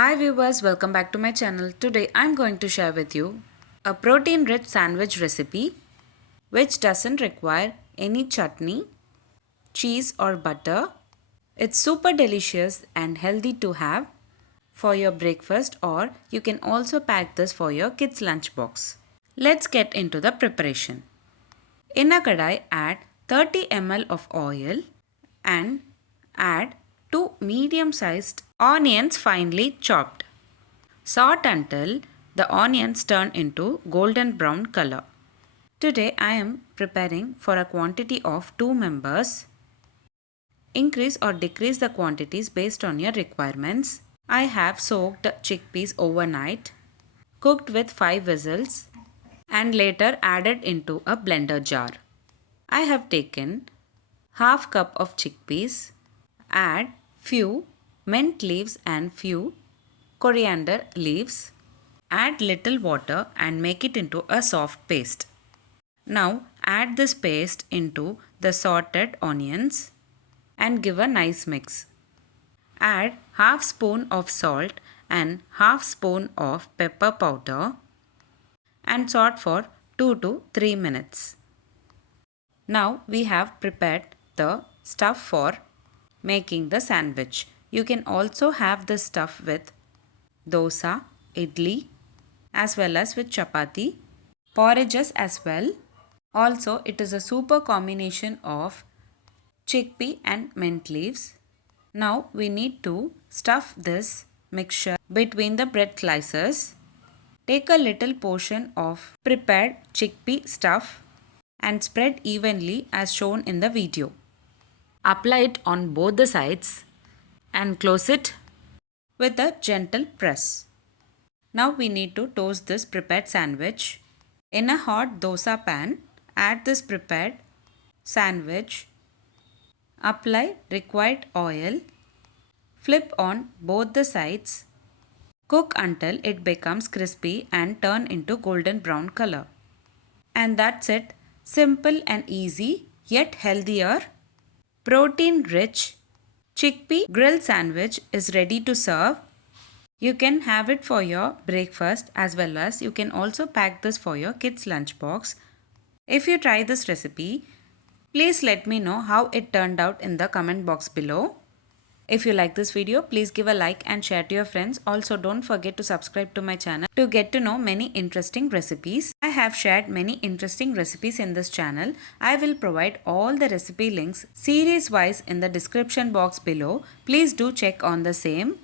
Hi viewers, welcome back to my channel. Today I'm going to share with you a protein rich sandwich recipe which doesn't require any chutney, cheese or butter. It's super delicious and healthy to have for your breakfast, or you can also pack this for your kids lunchbox. Let's get into the preparation. In a kadai, add 30 ml of oil and add 2 medium-sized onions finely chopped. Saute until the onions turn into golden brown color. Today I am preparing for a quantity of 2 members. Increase or decrease the quantities based on your requirements. I have soaked chickpeas overnight, cooked with 5 whistles and later added into a blender jar. I have taken half cup of chickpeas, add few mint leaves and few coriander leaves, add little water and make it into a soft paste. Now add this paste into the sauteed onions and give a nice mix. Add half spoon of salt and half spoon of pepper powder and saute for 2 to 3 minutes. Now we have prepared the stuff for making the sandwich. You can also have the stuff with dosa, idli as well as with chapathi, porridges as well. Also it is a super combination of chickpea and mint leaves. Now we need to stuff this mixture between the bread slices. Take a little portion of prepared chickpea stuff and spread evenly as shown in the video. Apply it on both the sides and close it with a gentle press. Now we need to toast this prepared sandwich. In a hot dosa pan, add this prepared sandwich. Apply required oil. Flip on both the sides. Cook until it becomes crispy and turn into golden brown color. And that's it. Simple and easy yet healthier, protein rich chickpea grilled sandwich is ready to serve. You can have it for your breakfast as well as you can also pack this for your kids lunchbox. If you try this recipe, please let me know how it turned out in the comment box below. If you like this video, please give a like and share to your friends. Also, don't forget to subscribe to my channel to get to know many interesting recipes. I have shared many interesting recipes in this channel. I will provide all the recipe links series wise in the description box below. Please do check on the same.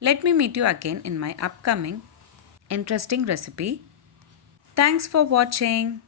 Let me meet you again in my upcoming interesting recipe. Thanks for watching.